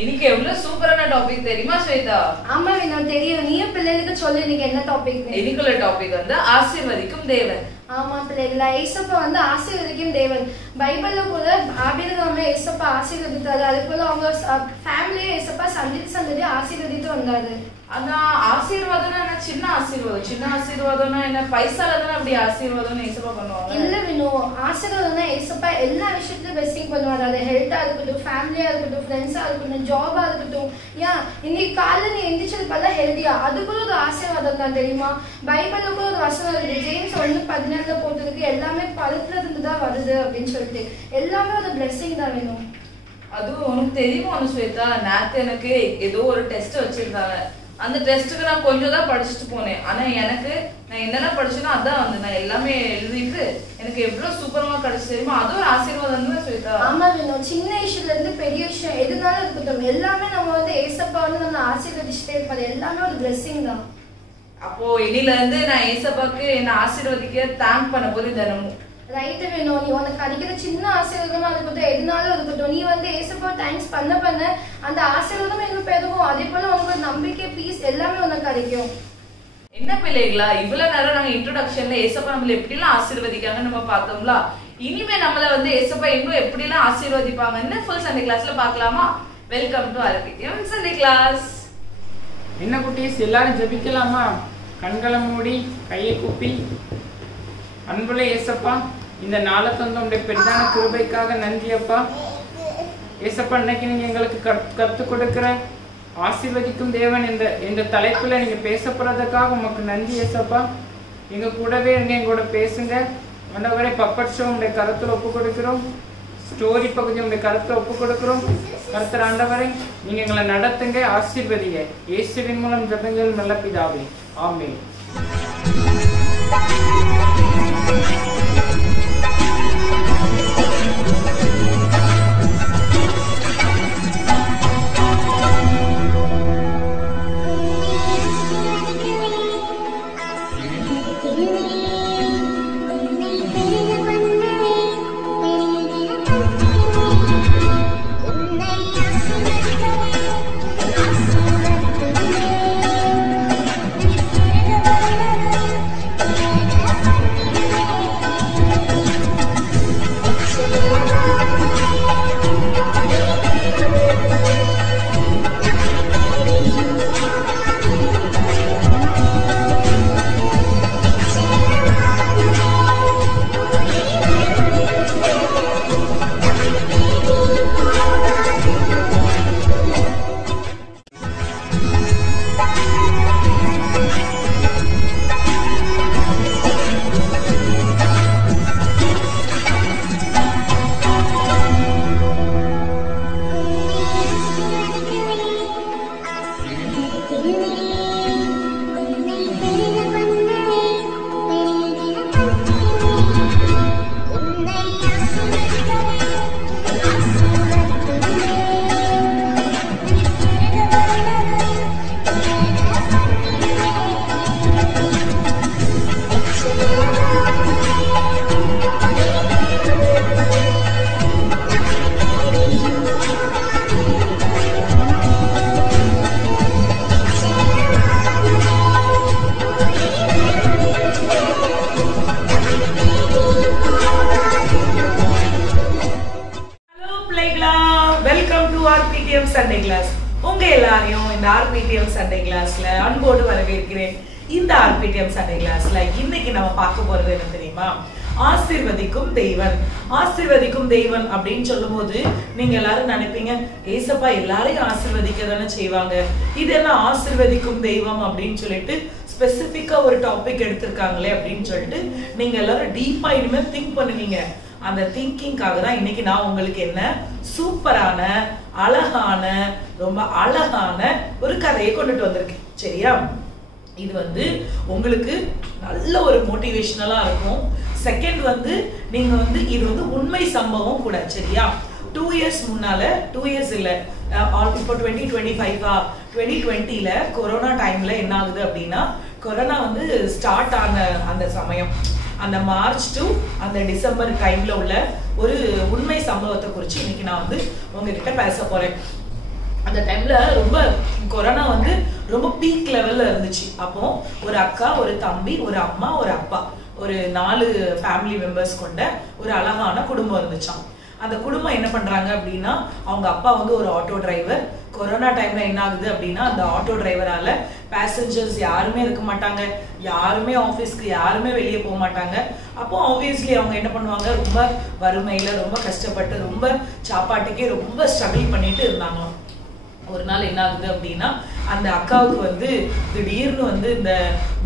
இன்னைக்கு எவ்வளவு சூப்பரான டாபிக் தெரியுமா ஸ்வேதா? ஆமா எனக்கு தெரியும். நீ பிள்ளைகளுக்கு சொல்லு இன்னைக்கு என்ன டாபிக்? இன்னைக்குள்ள டாபிக் வந்து ஆசீர்வதிக்கும் தேவன். ஆமா பிள்ளைகளா, ஏசப்பா வந்து ஆசீர்வதிக்கும் தேவன். பைபிள்ல கூட ஆபிரகாமை ஏசப்பா ஆசீர்வதித்தாரு. அது போல அவங்க ஃபேமிலியை ஏசப்பா சந்ததி ஆசீர்வதித்து வந்தாரு. ஆனா ஆசீர்வாதம்னா என்ன? சின்ன ஆசீர்வாதம். சின்ன ஆசீர்வாதம்னா என்ன? பைசால தானே அப்படி ஆசீர்வாதம்னு ஏசப்பா பண்ணுவாங்க. இல்ல வினோ, ஆசீர்வாதம்னா ஏசப்பா எல்லா விஷயத்துலயும் பெஸ்டிங் பண்ணுவாரு. அது ஹெல்த்தா இருக்கட்டும், ஃபேமிலியா இருக்கட்டும், ஃப்ரெண்ட்ஸா இருக்கட்டும், ஜாபா இருக்கட்டும். ஏன் இன்னைக்கு காலைல நீ எந்திரிச்சது பார்த்தா ஹெல்தியா, அது கூட ஒரு ஆசீர்வாதம் தான் தெரியுமா? பைபிள்ல கூட ஒரு வசனம் இருக்கு, ஜேம்ஸ் 1:17 போட்டிருக்கு, எல்லாமே பழத்துல இருந்து தான் வருது அப்படின்னு சொல்லிட்டு. எல்லாமே ஒரு பிளெஸிங் தான் வேணும். அதுவும் உனக்கு தெரியுமா ஸ்வேதா, நேத்து எனக்கு ஏதோ ஒரு டெஸ்ட் வச்சிருந்தாங்க. அந்த டெஸ்ட்டுக்கு நான் கொஞ்சம் தான் படிச்சுட்டு போனேன். ஆனா எனக்கு நான் என்னெல்லாம் படிச்சேனோ அதான் வந்து நான் எல்லாமே எழுதிட்டு எனக்கு எவ்வளவு சூப்பரமா கிடைச்சு தெரியுமா? அது ஒரு ஆசீர்வாதம் தான் ஸ்வேதா. ஆமா வேணும். சின்ன விஷயத்துல இருந்து பெரிய விஷயம் எதுனாலும் இருக்கட்டும், எல்லாமே நம்ம வந்து ஏசப்பா வந்து நம்ம ஆசீர்வதிச்சுட்டே இருப்பாரு. எல்லாமே ஒரு பிளெஸிங் தான். அப்போ இனில இருந்து நான் ஏசப்பாக்கு என்ன ஆசீர்வதிக்க தேங்க் பண்ண போறேன் தினமும். ரைட்டு வேணும். நீ உனக்கு கிடைக்கிற சின்ன ஆசீர்வாதமா இருக்கட்டும், எதுனாலும் இருக்கட்டும், நீ வந்து ஏசப்பா தேங்க்ஸ் பண்ண அந்த ஆசீர்வாதம் இன்னும் பெருகும். அதே போல உனக்கு ஒரு நம்பிக்கை, பீஸ் எல்லாமே உனக்கு கிடைக்கும். என்ன பிள்ளைகளா, இவ்வளவு நேரம் நாங்க இன்ட்ரோடக்ஷன்ல ஏசப்பா நம்மள எப்படி எல்லாம் ஆசீர்வதிக்காங்கன்னு நம்ம பார்த்தோம்ல. இனிமே நம்மள வந்து ஏசப்பா இன்னும் எப்படி எல்லாம் ஆசீர்வதிப்பாங்கன்னு ஃபுல் சண்டே கிளாஸ்ல பார்க்கலாமா? Welcome to RPDM Sunday class. என்ன குட்டீஸ், எல்லாரும் ஜெபிக்கலாமா? கண்களை மூடி கையை கூப்பி. அன்புள்ள ஏசப்பா, இந்த நாளை தந்த உடைய பெரிதான கிருபைக்காக நன்றி அப்பா. ஏசப்பா, இன்னைக்கு நீங்க எங்களுக்கு கற்றுக் கொடுக்கிற ஆசீர்வதிக்கும் தேவன் இந்த தலைப்புல நீங்க பேச போறதுக்காக உமக்கு நன்றி ஏசப்பா. எங்க கூடவே இருங்க, எங்களோட பேசுங்க. ஆண்டவரே, பப்பட் ஷோ உடைய கருத்துல ஒப்பு கொடுக்கிறோம். ஸ்டோரி பகுதி உடைய கருத்தை ஒப்பு கொடுக்கிறோம். கருத்தர் ஆண்டவரே, நீங்க எங்களை நடத்துங்க, ஆசீர்வதிங்க. இயேசுவின் மூலம் ஜெபங்கள் நல்ல பிதாவே, ஆமென். Sunday class. உங்க எல்லாரையும் இந்த ஆர்பிடிஎம் சண்டே கிளாஸ்ல அன்போடு வரவேற்கிறேன். இந்த ஆர்பிடிஎம் சண்டே கிளாஸ்ல இன்னைக்கு நம்ம பார்க்க போறது என்ன தெரியுமா? ஆசீர்வதிக்கும் தெய்வன். ஆசீர்வதிக்கும் தெய்வன் அப்படின்னு சொல்லும் போது நீங்க எல்லாரும் நினைப்பீங்க, ஏசப்பா எல்லாரையும் ஆசீர்வதிக்க தானே செய்வாங்க, இது என்ன ஆசீர்வதிக்கும் தெய்வம் அப்படின்னு சொல்லிட்டு ஸ்பெசிபிக்கா ஒரு டாபிக் எடுத்திருக்காங்களே அப்படின்னு சொல்லிட்டு நீங்க எல்லாரும் டீப்பா இனிமேல் திங்க் பண்ணுவீங்க. அந்த திங்கிங்காக தான் இன்னைக்கு நான் உங்களுக்கு என்ன சூப்பரான அழகான ரொம்ப அழகான ஒரு கதையை கொண்டுட்டு வந்திருக்கேன். சரியா? இது வந்து உங்களுக்கு நல்ல ஒரு மோட்டிவேஷனலா இருக்கும். செகண்ட் வந்து நீங்க வந்து இது வந்து உண்மை சம்பவம் கூட. சரியா? 2 இயர்ஸ் முன்னால, 2 இயர்ஸ் இல்ல, இப்போ 2025 2020ல கொரோனா டைம்ல என்ன ஆகுது அப்படின்னா, கொரோனா வந்து ஸ்டார்ட் ஆன அந்த சமயம், அந்த மார்ச் டு அந்த டிசம்பர் டைம்ல உள்ள ஒரு உண்மை சம்பவத்தை குறித்து இன்னைக்கு நான் வந்து உங்ககிட்ட பேச போறேன். அந்த டைம்ல ரொம்ப கொரோனா வந்து ரொம்ப பீக் லெவல்ல இருந்துச்சு. அப்போ ஒரு அக்கா, ஒரு தம்பி, ஒரு அம்மா, ஒரு அப்பா, ஒரு 4 ஃபேமிலி மெம்பர்ஸ் கொண்ட ஒரு அழகான குடும்பம் இருந்துச்சாம். அந்த குடும்பம் என்ன பண்றாங்க அப்படின்னா, அவங்க அப்பா வந்து ஒரு ஆட்டோ டிரைவர். கொரோனா டைம்ல என்ன ஆகுது அப்படின்னா, அந்த ஆட்டோ டிரைவரால பேசஞ்சர்ஸ் யாருமே இருக்க மாட்டாங்க, யாருமே ஆஃபீஸ்க்கு யாருமே வெளியே போக மாட்டாங்க. அப்போ ஆப்வியஸ்லி அவங்க என்ன பண்ணுவாங்க, ரொம்ப வறுமையில ரொம்ப கஷ்டப்பட்டு ரொம்ப சாப்பாட்டுக்கே ரொம்ப ஸ்ட்ரகிள் பண்ணிட்டு இருந்தாங்க. ஒரு நாள் என்ன ஆகுது அப்படின்னா, அந்த அக்காவுக்கு வந்து திடீர்னு வந்து இந்த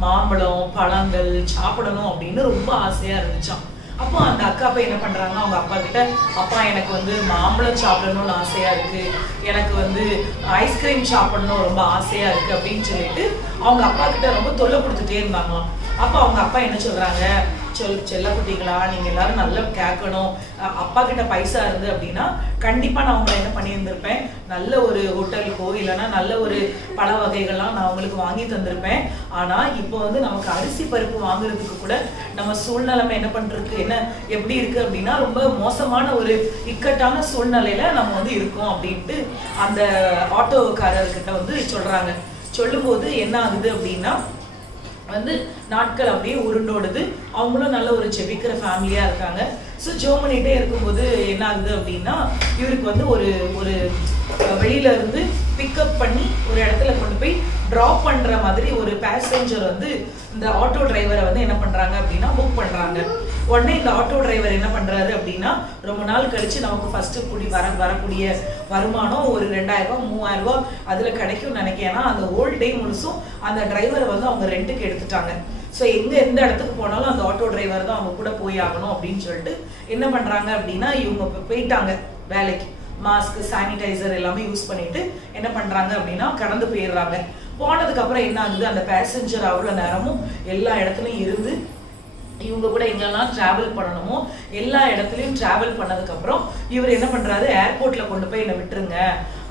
மாம்பழம் பழங்கள் சாப்பிடணும் அப்படின்னு ரொம்ப ஆசையா இருந்துச்சாம். அப்போ அந்த அக்கா போய் என்ன பண்றாங்க, அவங்க அப்பா கிட்ட, அப்பா எனக்கு வந்து மாம்பழம் சாப்பிடணும்னு ஆசையா இருக்கு, எனக்கு வந்து ஐஸ்கிரீம் சாப்பிடணும் ரொம்ப ஆசையா இருக்கு அப்படின்னு சொல்லிட்டு அவங்க அப்பா கிட்ட ரொம்ப தொல்லை கொடுத்துட்டே இருந்தாங்களாம். அப்போ அவங்க அப்பா என்ன சொல்றாங்க, செல்ல குட்டிகளா, நீங்க எல்லாரும் நல்லா கேட்கணும், அப்பா கிட்ட பைசா இருந்து அப்படின்னா கண்டிப்பா நான் உங்களை என்ன பண்ணியிருந்திருப்பேன், நல்ல ஒரு ஹோட்டலுக்கோ இல்லைன்னா நல்ல ஒரு பழ வகைகள்லாம் நான் உங்களுக்கு வாங்கி தந்திருப்பேன். ஆனா இப்போ வந்து நமக்கு அரிசி பருப்பு வாங்குறதுக்கு கூட நம்ம சூழ்நிலைமை என்ன பண்றதுக்கு என்ன எப்படி இருக்கு அப்படின்னா, ரொம்ப மோசமான ஒரு இக்கட்டான சூழ்நிலையில நம்ம வந்து இருக்கோம் அப்படின்ட்டு அந்த ஆட்டோக்காரர்கிட்ட வந்து சொல்றாங்க. சொல்லும்போது என்ன ஆகுது அப்படின்னா வந்து நாட்கள் அப்படியே உருண்டோடுது. அவங்களும் நல்ல ஒரு ஜெபிக்கிற ஃபேமிலியா இருக்காங்க. ஸோ ஜோம் பண்ணிட்டே இருக்கும்போது என்ன ஆகுது அப்படின்னா, இவருக்கு வந்து ஒரு ஒரு வெளியில இருந்து பிக்கப் பண்ணி ஒரு இடத்துல கொண்டு போய் ட்ராப் பண்ற மாதிரி ஒரு பேசஞ்சர் வந்து இந்த ஆட்டோ டிரைவரை வந்து என்ன பண்றாங்க அப்படின்னா புக் பண்றாங்க. உடனே இந்த ஆட்டோ டிரைவர் என்ன பண்றாரு அப்படின்னா, ரொம்ப நாள் கழிச்சு நமக்கு ஃபர்ஸ்ட் வரக்கூடிய வருமானம் ஒரு 2000 ரூபாய் 3000 ரூபாய் அதுல கிடைக்கும் நினைக்கிறேன்னா, அந்த ஹோல் டே முழுசும் அந்த டிரைவரை வந்து அவங்க ரெண்டுக்கு எடுத்துட்டாங்க. ஸோ எந்த இடத்துக்கு போனாலும் அந்த ஆட்டோ டிரைவர் தான் அவங்க கூட போய் ஆகணும் அப்படின்னு சொல்லிட்டு என்ன பண்றாங்க அப்படின்னா, இவங்க போயிட்டாங்க வேலைக்கு. மாஸ்க், சானிடைசர் எல்லாமே யூஸ் பண்ணிட்டு என்ன பண்றாங்க அப்படின்னா கடந்து போயிடுறாங்க. போனதுக்கு அப்புறம் என்ன ஆகுது, அந்த பேசஞ்சர் அவ்வளவு நேரமும் எல்லா இடத்துலயும் இருந்து இவங்க கூட எங்கெல்லாம் டிராவல் பண்ணணுமோ எல்லா இடத்துலயும் டிராவல் பண்ணதுக்கு அப்புறம் இவர் என்ன பண்றாரு, ஏர்போர்ட்ல கொண்டு போய் என்ன விட்டுருங்க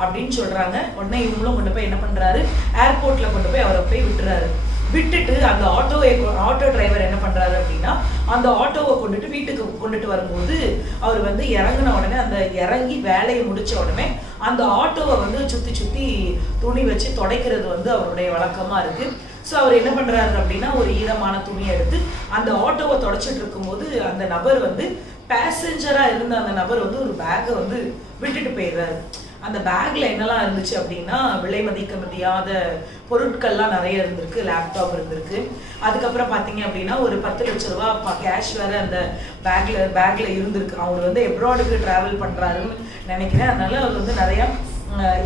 அப்படின்னு சொல்றாங்க. உடனே இவங்களும் கொண்டு போய் என்ன பண்றாரு, ஏர்போர்ட்ல கொண்டு போய் அவரை போய் விட்டுறாரு. விட்டுட்டு அந்த ஆட்டோ டிரைவர் என்ன பண்றாரு அப்படின்னா, அந்த ஆட்டோவை கொண்டுட்டு வீட்டுக்கு கொண்டுட்டு வரும்போது அவர் வந்து இறங்கின உடனே, அந்த இறங்கி வேலையை முடிச்ச உடனே அந்த ஆட்டோவை வந்து சுத்தி துணி வச்சு துடைக்கிறது வந்து அவருடைய வழக்கமா இருக்கு. ஸோ அவர் என்ன பண்றாரு அப்படின்னா, ஒரு ஈரமான துணியை எடுத்து அந்த ஆட்டோவை தொடச்சிட்டு இருக்கும்போது அந்த நபர் வந்து பேசஞ்சரா இருந்த அந்த நபர் வந்து ஒரு பேக்கை வந்து விட்டுட்டு போயிடுறாரு. அந்த பேக்ல என்னெல்லாம் இருந்துச்சு அப்படின்னா, விலை மதிக்க முடியாத பொருட்கள்லாம் நிறைய இருந்திருக்கு, லேப்டாப் இருந்திருக்கு. அதுக்கப்புறம் பார்த்தீங்க அப்படின்னா ஒரு 10 லட்ச ரூபா கேஷ் வேற அந்த பேக்ல இருந்திருக்கு. அவர் வந்து எப்ராடுக்கு டிராவல் பண்றாருன்னு நினைக்கிறேன். அதனால அவர் வந்து நிறைய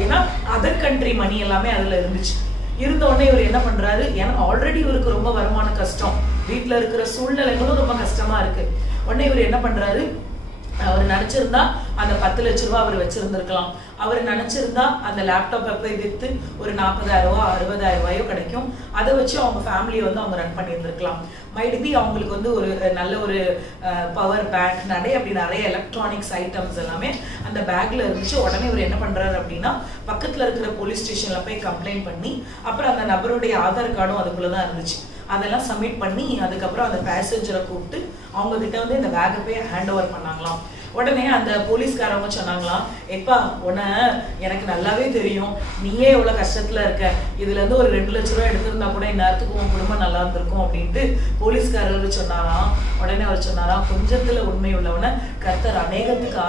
ஏன்னா அதர் கண்ட்ரி மணி எல்லாமே அதுல இருந்துச்சு. இருந்த உடனே இவர் என்ன பண்றாரு, ஏன்னா ஆல்ரெடி இவருக்கு ரொம்ப வருமான கஷ்டம், வீட்டுல இருக்கிற சூழ்நிலைகளும் ரொம்ப கஷ்டமா இருக்கு. உடனே இவர் என்ன பண்றாரு, அவர் நினைச்சிருந்தா அந்த 10 லட்ச ரூபா அவர் வச்சிருந்திருக்கலாம். அவர் நினைச்சிருந்தா அந்த லேப்டாப்பை போய் வித்து ஒரு 40,000 ரூபாய் 60,000 ரூபாயோ கிடைக்கும். அதை வச்சு அவங்க ஃபேமிலியை வந்து அவங்க ரன் பண்ணியிருந்திருக்கலாம். மைட்பி அவங்களுக்கு வந்து ஒரு நல்ல ஒரு பவர் பேங்க் நிறைய எலக்ட்ரானிக்ஸ் ஐட்டம்ஸ் எல்லாமே அந்த பேக்ல இருந்துச்சு. உடனே இவர் என்ன பண்றாரு அப்படின்னா, பக்கத்துல இருக்கிற போலீஸ் ஸ்டேஷன்ல போய் கம்ப்ளைண்ட் பண்ணி, அப்புறம் அந்த நபருடைய ஆதார் கார்டும் அதுக்குள்ளதான் இருந்துச்சு, அதெல்லாம் சப்மிட் பண்ணி அதுக்கப்புறம் அந்த பேசஞ்சரை கூப்பிட்டு அவங்க கிட்ட வந்து இந்த பேக்கை போய் ஹேண்ட் ஓவர் பண்ணாங்களாம். உடனே அந்த போலீஸ்காரவங்க சொன்னாங்களாம், எப்பா உன்ன எனக்கு நல்லாவே தெரியும், நீயே இவ்வளவு கஷ்டத்துல இருக்க, இதுல இருந்து ஒரு 2 லட்ச ரூபாய் எடுத்திருந்தா கூட இந்நேரத்துக்கு உன் குடும்பம் நல்லா இருந்திருக்கும் அப்படின்ட்டு போலீஸ்காரர் சொன்னாராம். உடனே அவர் சொன்னாராம், கொஞ்சத்துல உண்மை உள்ளவன கர்த்தர் அநேகத்துக்கு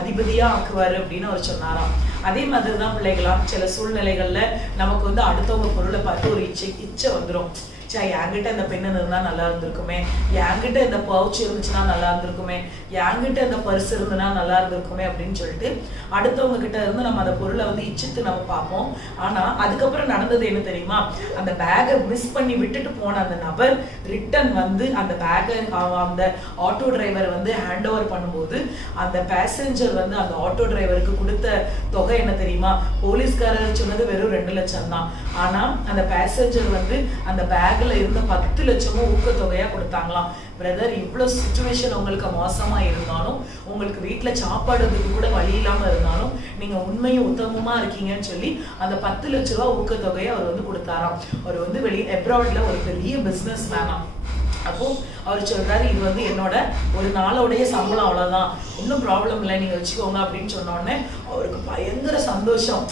அதிபதியா ஆக்குவாரு அப்படின்னு அவர் சொன்னாராம். அதே மாதிரிதான் பிள்ளைகளா, சில சூழ்நிலைகள்ல நமக்கு வந்து அடுத்தவங்க பொருளை பார்த்து ஒரு இச்சை வந்துடும். என்கிட்ட இந்த பெண்ணு இருந்தா நல்லா இருந்திருக்குமே, என்கிட்ட இந்த பவுச் இருந்துச்சுன்னா நல்லா இருந்திருக்குமே, என்கிட்ட இந்த பர்ஸ் இருந்துன்னா நல்லா இருந்திருக்குமே அப்படின்னு சொல்லிட்டு அடுத்தவங்க கிட்ட இருந்து நம்ம அந்த பொருளை வந்து இச்சித்து நம்ம பார்ப்போம். ஆனா அதுக்கப்புறம் நடந்தது என்ன தெரியுமா, அந்த பேக்கை மிஸ் பண்ணி விட்டுட்டு போன அந்த நபர் ரிட்டன் வந்து அந்த பேக்கை அந்த ஆட்டோ டிரைவர் வந்து ஹேண்ட் ஓவர் பண்ணும்போது அந்த பேசஞ்சர் வந்து அந்த ஆட்டோ டிரைவருக்கு கொடுத்த தொகை என்ன தெரியுமா, போலீஸ்காரர் சொன்னது வெறும் 2 லட்சம் தான். ஆனா அந்த பேசஞ்சர் வந்து அந்த பேக்ல இருந்த 10 லட்சமும் ஊக்கத்தொகையா கொடுத்தாங்களாம். பிரதர், இவ்வளவு சிச்சுவேஷன் உங்களுக்கு மோசமா இருந்தாலும், உங்களுக்கு வீட்டுல சாப்பாடுறதுக்கு கூட வழி இல்லாம இருந்தாலும், நீங்க உண்மையும் உத்தமமா இருக்கீங்கன்னு சொல்லி அந்த 10 லட்ச ரூபாய் ஊக்கத்தொகையை அவர் வந்து கொடுத்தாராம். அவர் வந்து எப்ராட்ல ஒரு பெரிய பிசினஸ் மேனா. அப்போ அவர் சொல்றாரு, இது வந்து என்னோட ஒரு நாளோடைய சம்பளம், அவ்வளவுதான், ஒன்றும் ப்ராப்ளம் இல்லை, நீங்க வச்சுக்கோங்க அப்படின்னு சொன்ன உடனே அவருக்கு பயங்கர சந்தோஷம்.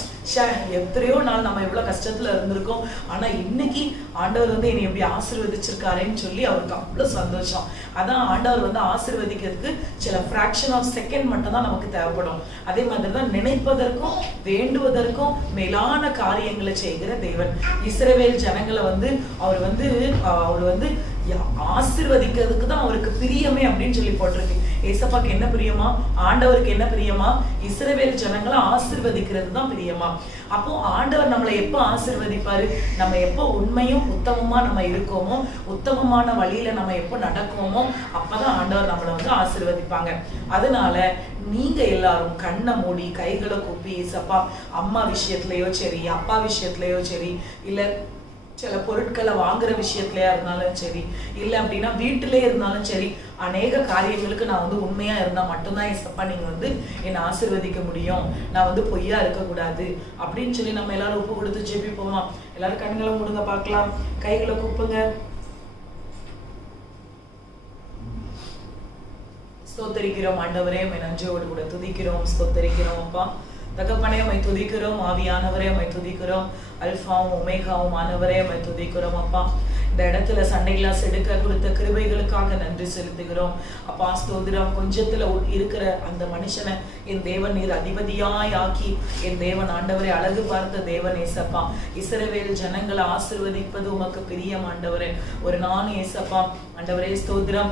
எத்தனையோ நாள் நம்ம எவ்வளவு கஷ்டத்துல இருந்திருக்கோம், ஆனா இன்னைக்கு ஆண்டவர் வந்து என்னை எப்படி ஆசீர்வதிச்சிருக்காருன்னு சொல்லி அவருக்கு அவ்வளவு சந்தோஷம். அதான் ஆண்டவர் வந்து ஆசீர்வதிக்கிறதுக்கு சில ஃபிராக்ஷன் ஆஃப் செகண்ட் மட்டும் தான் நமக்கு தேவைப்படும். அதே மாதிரிதான் நினைப்பதற்கும் வேண்டுவதற்கும் மேலான காரியங்களை செய்கிற தேவன். இஸ்ரவேல் ஜனங்களை வந்து அவர் வந்து ஆசீர்வதிக்கிறதுக்கு தான் அவருக்கு பிரியமே அப்படின்னு சொல்லி போட்டிருக்கு. ஏசப்பாக்கு என்ன பிரியமா? ஆண்டவருக்கு என்ன பிரியமா? இஸ்ரவேல் ஜனங்களை ஆசீர்வதிக்கிறது தான் பிரியமா. அப்போ ஆண்டவர் நம்மளை எப்போ ஆசீர்வதிப்பாரு? நம்ம எப்போ உண்மையும் உத்தமமா நம்ம இருக்கோமோ, உத்தமமான வழியில நம்ம எப்போ நடக்கோமோ, அப்பதான் ஆண்டவர் நம்மளை வந்து ஆசீர்வதிப்பாங்க. அதனால நீங்க எல்லாரும் கண்ணை மூடி கைகளை கூப்பி, ஏசப்பா, அம்மா விஷயத்திலயோ சரி, அப்பா விஷயத்திலயோ சரி, இல்ல சில பொருட்களை வாங்குற விஷயத்துலயா இருந்தாலும் சரி, இல்லை அப்படின்னா வீட்டிலே இருந்தாலும் சரி, அநேக காரியங்களுக்கு நான் வந்து உண்மையா இருந்தா மட்டும்தான் ஏசப்பா நீங்க வந்து என்னை ஆசீர்வதிக்க முடியும், நான் வந்து பொய்யா இருக்கக்கூடாது அப்படின்னு சொல்லி நம்ம எல்லாரும் ஒப்பு கொடுத்து ஜெபிப்போமா? எல்லாரும் கண்களை மூடுங்க பார்க்கலாம், கைகளை கூப்புங்க. ஸ்தோத்தரிக்கிறோம் ஆண்டவரே, நன்றியோடு கூட துதிக்கிறோம், ஸ்தோத்தரிக்கிறோம் அப்பா. தகப்பனே உம்மை துதிக்கிறோம், ஆவியானவரே உம்மை துதிக்கிறோம், அல்ஃபாவும் ஒமேகாவும் ஆனவரே உம்மை துதிக்கிறோம் அப்பா. இந்த இடத்துல சண்டே கிளாஸ் எடுக்க கொடுத்த கிருபைகளுக்காக நன்றி செலுத்துகிறோம் அப்பா. ஸ்தோத்திரம். கொஞ்சத்துல இருக்கிற அந்த மனுஷனை என் தேவன் நீர் அதிபதியாய் ஆக்கி, என் தேவன் ஆண்டவரை அழகு பார்த்த தேவன் ஏசப்பா. இஸ்ரவேல் ஜனங்களை ஆசீர்வதிப்பது உமக்கு பிரியம் ஆண்டவரே. ஒரு நானும் ஏசப்பா ஆண்டவரே ஸ்தோத்திரம்.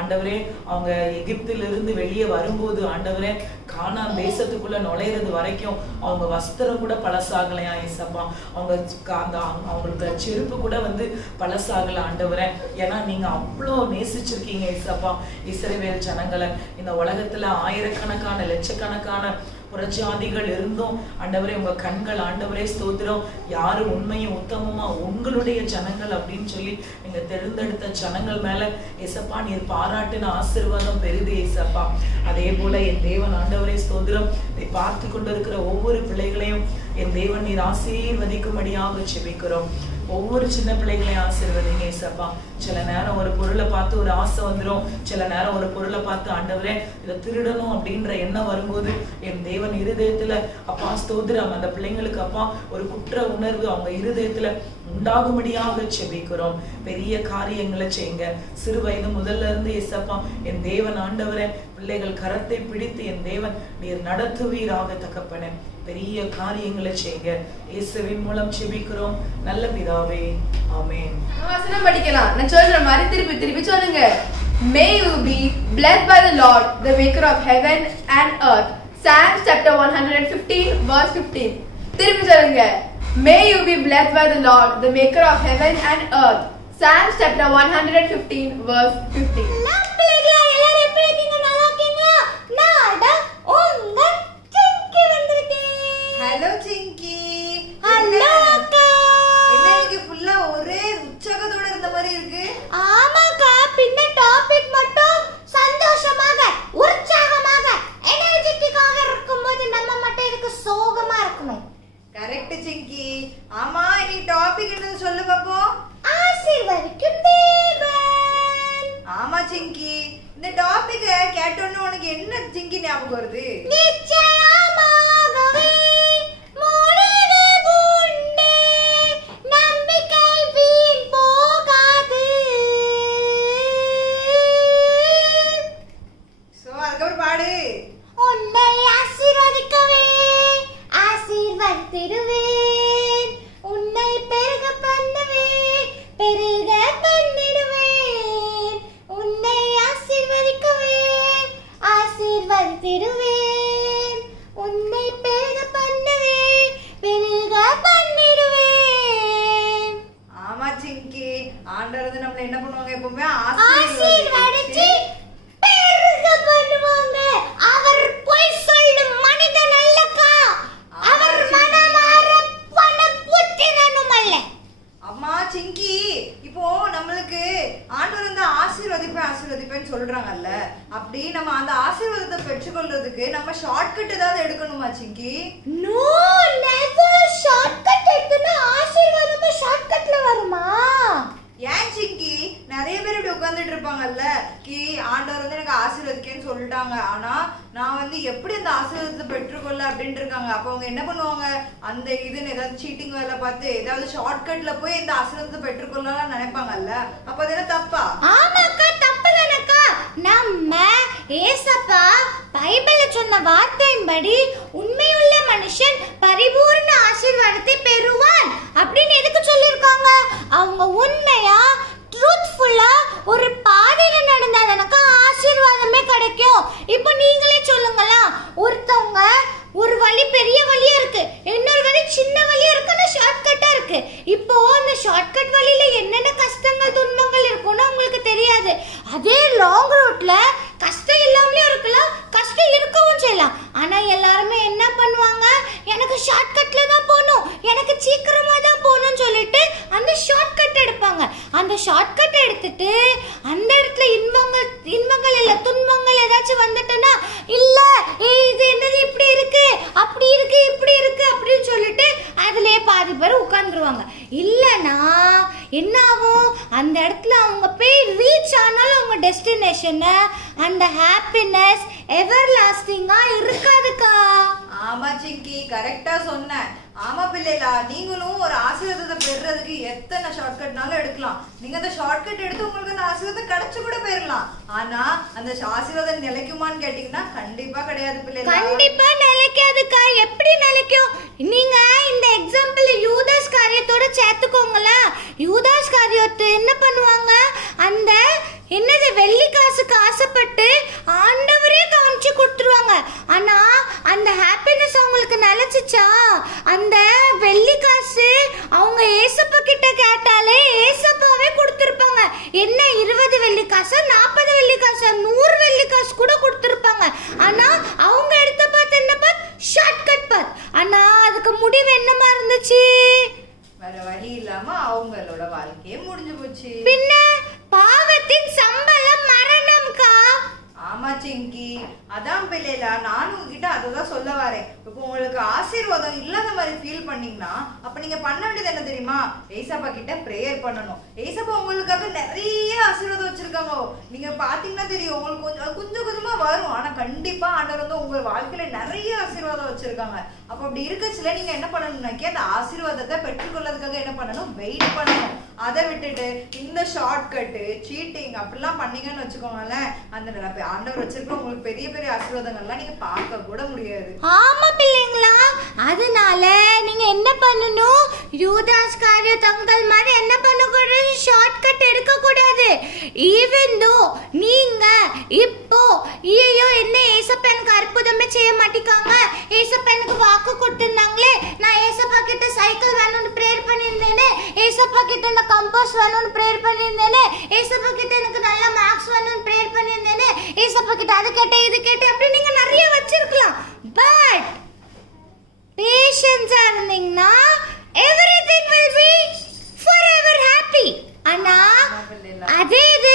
ஆண்டவரே அவங்க எகிப்திலிருந்து வெளியே வரும்போது ஆண்டவரே கானான் தேசத்துக்குள்ள நுழையிறது வரைக்கும் அவங்க வஸ்திரம் கூட பழசாகலையா ஏசப்பா. அவங்களுக்கு செருப்பு கூட வந்து பழசாகல ஆண்டவரே. ஏன்னா நீங்க அவ்வளோ நேசிச்சிருக்கீங்க ஏசப்பா இஸ்ரவேல் ஜனங்களை. இந்த உலகத்துல ஆயிரக்கணக்கான லட்சக்கணக்கான புறஜாதிகள் இருந்தும் ஆண்டவரே உங்க கண்கள் ஆண்டவரே ஸ்தோத்திரம் யாரு உண்மையும் உத்தமமா உங்களுடைய ஜனங்கள் அப்படின்னு சொல்லி நீங்க தேர்ந்தெடுத்த ஜனங்கள் மேல ஏசப்பா நீர் பாராட்டின ஆசீர்வாதம் பெரிது ஏசப்பா. அதே போல என் தேவன் ஆண்டவரே ஸ்தோத்திரம் இதை பார்த்து கொண்டிருக்கிற ஒவ்வொரு பிள்ளைகளையும் என் தேவன் நீர் ஆசீர்வதிக்கும்படியாக ஜெபிக்கிறோம். ஒவ்வொரு சின்ன பிள்ளைகளையும் ஆசீர்வதிங்க ஏசப்பா. சில நேரம் ஒரு பொருளை பார்த்து ஒரு ஆசை வந்துடும், சில நேரம் ஒரு பொருளை பார்த்து ஆண்டவரே இதை திருடணும் அப்படின்ற எண்ணம் வரும்போது என் தேவன் இருதயத்துல அப்பா ஸ்தோத்திரம் அந்த பிள்ளைங்களுக்கு அப்பா ஒரு குற்ற உணர்வு அவங்க இருதயத்துல உண்டாகும்படியாக செபிக்கிறோம். பெரிய காரியங்களை செய்யுங்க. சிறு வயது முதல்ல இருந்து ஏசப்பா என் தேவன் ஆண்டவரே பிள்ளைகள் கரத்தை பிடித்து என் தேவன் நீர் நடத்துவீராக தகப்பனே. பெரிய காரியங்களை செய்யுங்க. இயேசுவின் மூலம் செபிக்கிறோம் நல்ல பிதாவே, ஆமென். வசனம் படிக்கலாம். நான் சொல்ற மாதிரி திருப்பி சொல்லுங்க. May you be blessed by the Lord, the maker of heaven and earth. Psalms chapter 115 verse 15. திருப்பி சொல்லுங்க. May you be blessed by the Lord, the maker of heaven and earth. Psalms chapter 115 verse 15. Hello Singhvi. Hello அக்கா. இன்னைக்கு ஃபுல்லா ஒரே உற்சாகத்தோட இருந்த மாதிரி இருக்கு. ஆமாக்கா, பின்ன டாபிக் மட்டும் சந்தோஷமாக உற்சாகமாக எனர்ஜெட்டிக்காக இருக்கும்போது நம்ம மட்டும் இதுக்கு சோகமா இருக்குமே. கரெக்ட் சிங்கி. ஆமா, நீ டாபிக் என்ன சொல்லு பாப்போம். ஆசீர்வதிக்கும் தேவன். ஆமா சிங்கி, இந்த டாபிக் கேட்டோன்னு உனக்கு என்ன சிங்கி ஞாபகம் வருது? நிச்சயமாகவே முடிவு உண்டே, நம்பிக்கை வீண் போகாது. சோ அதுக்கப்புறம் பாடு. உன்னை ஆசீர்வதிக்கவே ஆசீர்வதித்திடுவேன், உன்னை பெருக பண்ணுவேன் பெருக பண்ணிடுவேன், உன்னை ஆசீர்வதிக்கவே ஆசீர்வதித்திடுவேன், உன்னை பெருக பண்ணுவேன் பெருக பண்ணிடுவேன். ஆமா சிங்கி, ஆண்டவர் வந்து நம்மள என்ன பண்ணுவாங்க? எப்பவுமே ஆசீர்வதிச்சு பெருக பண்ணுவாங்க. அவர் பொய் சொல்லும் மனிதன் அல்லக்கா, அவர் மனமாற பண புத்திரனும் அல்ல. அம்மா சிங்கி, இப்போ நம்மளுக்கு ஆண்டவர் வந்து ஆசீர்வதிப்பேன்னு சொல்றாங்கல்ல, அப்படி நம்ம அந்த ஆசீர்வாதத்தை பெற்றுக்கொள்றதுக்கு நம்ம ஷார்ட்கட் ஏதாவது எடுக்கணுமா சிங்கி? No, never. ஷார்ட்கட் எடுத்தா ஆசீர்வாதமா ஷார்ட்கட்ல வருமா? ஏன் சிங்கி? நிறைய பேர் இப்படி உட்கார்ந்து அப்படின்ட்டு இருக்காங்க. அப்ப அவங்க என்ன பண்ணுவாங்க, அந்த இதுன்னு ஏதாவது சீட்டிங் வேலை பார்த்து ஏதாவது ஷார்ட்கட்ல போய் இந்த ஆசீர்வாதத்தை பெற்றுக்கொள்ளலாம் நினைப்பாங்கல்ல. அப்ப அது என்ன தப்பா? ஆமாக்கா, தப்பு தானக்கா. நம்ம ஏசப்பா பைபிள்ல சொன்ன வார்த்தையின்படி உண்மையுள்ள மனுஷன் பரிபூர்ண ஆசீர்வாதத்தை பெறுவான் அப்படின்னு எதுக்கு சொல்லிருக்காங்க? அவங்க உண்மையா ட்ரூத்ஃபுல்லா ஒரு பாதையில நடந்தாதானக்கா ஆசீர்வாதமே கிடைக்கும். இப்போ நீங்களே சொல்லுங்களா, ஒருத்தவங்க ஒரு வழி பெரிய வழியா இருக்கு, இன்னொரு வழி சின்ன வழியா இருக்குன்னா ஷார்ட்கட்டா இருக்கு. இப்போ அந்த ஷார்ட்கட் வழியில என்னென்ன கஷ்டங்கள் துன்பங்கள் இருக்கும்னு உங்களுக்கு தெரியாது. அதே லாங் ரூட்ல கஷ்டம் இல்லாமலே இருக்கலாம், கஷ்டம் இருக்கவும் செய்யலாம். ஆனா எல்லாருமே என்ன பண்ணுவாங்க, எனக்கு ஷார்ட்கட்ல தான் போகணும், எனக்கு சீக்கிரமா தான் போகணும்னு சொல்லிட்டு அந்த ஷார்ட்கட் எடுப்பாங்க. அந்த ஷார்ட்கட் எடுத்துட்டு அந்த இடத்துல இன்பங்கள் இல்ல துன்பங்கள் ஏதாச்சும் வந்துட்டுன்னா, இல்ல இது என்னது இப்படி இருக்கு, அப்படி இருக்கு, இப்படி இருக்கு அப்படின்னு சொல்லிட்டு அதுலயே பாதி பேர் உட்கார்ந்துருவாங்க. இல்லனா என்ன ஆகும், அந்த இடத்துல அவங்க போய் ரீச் ஆனாலும் அவங்க டெஸ்டினேஷன் அந்த ஹாப்பினஸ் எவர் லாஸ்டிங்கா இருக்காதுக்கா. ஆமா சிங்கி, கரெக்டா சொன்ன. ஆமா பிள்ளைகளா, நீங்களும் ஒரு ஆசீர்வாதத்தை பெறுறதுக்கு எத்தனை ஷார்ட்கட்னாலும் எடுக்கலாம். நீங்க அந்த ஷார்ட்கட் எடுத்து உங்களுக்கு அந்த ஆசீர்வாதம் கிடைச்சு கூட போயிடலாம். ஆனா அந்த ஆசீர்வாதம் நிலைக்குமான்னு கேட்டீங்கன்னா கண்டிப்பா கிடையாது பிள்ளைகளா. கண்டிப்பா நிலைக்காதுக்கா. எப்படி நிலைக்கும்? நீங்க இந்த எக்ஸாம்பிள் யூதாஸ் காரியத்தோட சேர்த்துக்கோங்களா. யூதாஸ் காரியத்தை என்ன பண்ணுவாங்க, அந்த என்னது வெள்ளி காசுக்கு ஆசைப்பட்டு ஆண்டவரே காமிச்சு கொடுத்துருவாங்க. ஆனா அந்த ஹாப்பினஸ் அவங்களுக்கு நிலைச்சிச்சா? அந்த வெள்ளி காசு அவங்க ஏசப்பா கிட்ட கேட்டாலே ஏசப்பாவே கொடுத்திருப்பாங்க. என்ன 20 வெள்ளி காசா, 40 வெள்ளி காசா, 100 வெள்ளி காசு கூட கொடுத்திருப்பாங்க. ஆனா அவங்க எடுத்த பார்த்து என்ன பார்த்து ஷார்ட்கட் பார்த்து. ஆனா அதுக்கு முடிவு என்னமா இருந்துச்சு? வேற வழி இல்லாம அவங்களோட வாழ்க்கையே முடிஞ்சு போச்சு. பின்ன பாவத்தின் சம்பளம் மரணம்க்கா. ஆமா சிங்கி, அதான் பிள்ளைல நானும் உங்ககிட்ட அததான் சொல்ல வரேன். இப்போ உங்களுக்கு ஆசீர்வாதம் இல்லாத மாதிரி ஃபீல் பண்ணீங்கன்னா அப்ப நீங்க பண்ண வேண்டியது என்ன தெரியுமா, ஏசப்பா கிட்ட பிரேயர் பண்ணணும். ஏசப்பா உங்களுக்காக நிறைய ஆசீர்வாதம் வச்சிருக்காங்க. நீங்க பாத்தீங்கன்னா தெரியும், உங்களுக்கு கொஞ்சம் கொஞ்சமா வரும். ஆனா கண்டிப்பா ஆண்டவர் வந்து உங்க வாழ்க்கையில நிறைய ஆசீர்வாதம் வச்சிருக்காங்க. அப்ப அப்படி இருக்கச்சுல நீங்க என்ன பண்ணணும்னாக்கி அந்த ஆசீர்வாதத்தை பெற்றுக்கொள்ளதுக்காக என்ன பண்ணணும், வெயிட் பண்ணணும். அதை விட்டுட்டு இந்த ஷார்ட்கட்டு சீட்டிங் அப்படிலாம் பண்ணீங்கன்னு வச்சுக்கோங்களேன், அந்த ஆண்டவர் வச்சிருக்க உங்களுக்கு பெரிய பெரிய ஆசீர்வாதங்கள்லாம் நீங்க பார்க்க கூட முடியாது. ஆமா பிள்ளைங்களா, அதனால நீங்க என்ன பண்ணணும், யூதாஸ் காரியத்தங்கள் மாதிரி என்ன பண்ணக்கூடாது, ஷார்ட்கட் எடுக்க கூடாது. ஈவன் தோ நீங்க இப்போ ஐயோ என்ன ஏசப்பா எனக்கு அற்புதமே செய்ய மாட்டேங்காங்க, ஏசப்பா எனக்கு வாக்கு கொடுத்திருந்தாங்களே, நான் ஏசப்பா கிட்ட சைக்கிள் வேணும்னு பிரேயர் பண்ணியிருந்தேனே, ஏசப்பா கிட்ட நான் கம்பாஸ் வேணும்னு பிரேயர் பண்ணியிருந்தேனே, ஏசப்பா கிட்ட எனக்கு நல்ல மார்க்ஸ் வேணும்னு பிரேயர் பண்ணியிருந்தேனே, ஏசப்பா கிட்ட அது கேட்டேன் இது கேட்டேன் அப்படி நீங்க நிறைய வச்சிருக்கலாம். பட் பேஷன்ஸா இருந்தீங்கன்னா everything will be forever happy. ஆனா அதே இது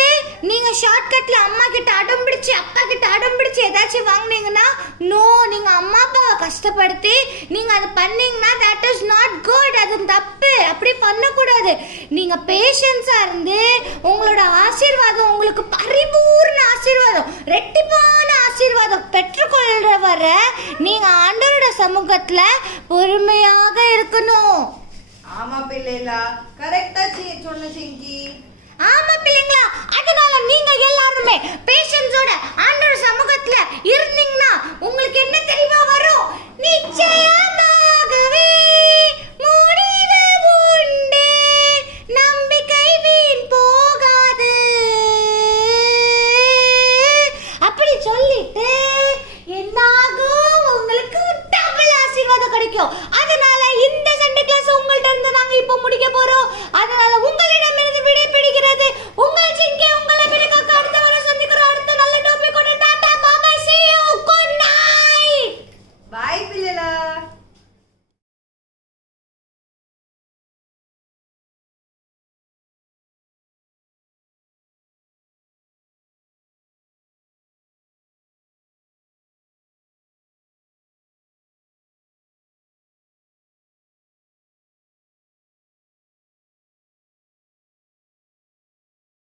நீங்க ஷார்ட்கட்ல அம்மா கிட்ட அடம் பிடிச்சு அப்பா கிட்ட அடம் பிடிச்சு ஏதாச்சும் வாங்குனீங்கன்னா, நோ, நீங்க அம்மா அப்பாவை கஷ்டப்படுத்தி நீங்க அதை பண்ணீங்கன்னா that is not good. அது தப்பு. அப்படி பண்ணக்கூடாது. நீங்க பேஷன்ஸா இருந்து உங்களோட ஆசீர்வாதம், உங்களுக்கு பரிபூர்ண ஆசீர்வாதம், ரெட்டிப்பான ஆசீர்வாதம் பெற்றுக்கொள்ற வர நீங்க ஆண்டவரோட சமூகத்துல பொறுமையாக இருக்கணும். ஆமா பிள்ளைகளா, கரெக்டா சொன்ன சிங்கி. ஆமா பிள்ளைங்களா, அதனால நீங்க எல்லாருமே பேஷன்ஸோட ஆண்டவர் சமூகத்துல இருந்தீங்கன்னா உங்களுக்கு என்ன தெரியுமா வரும், நிச்சயம்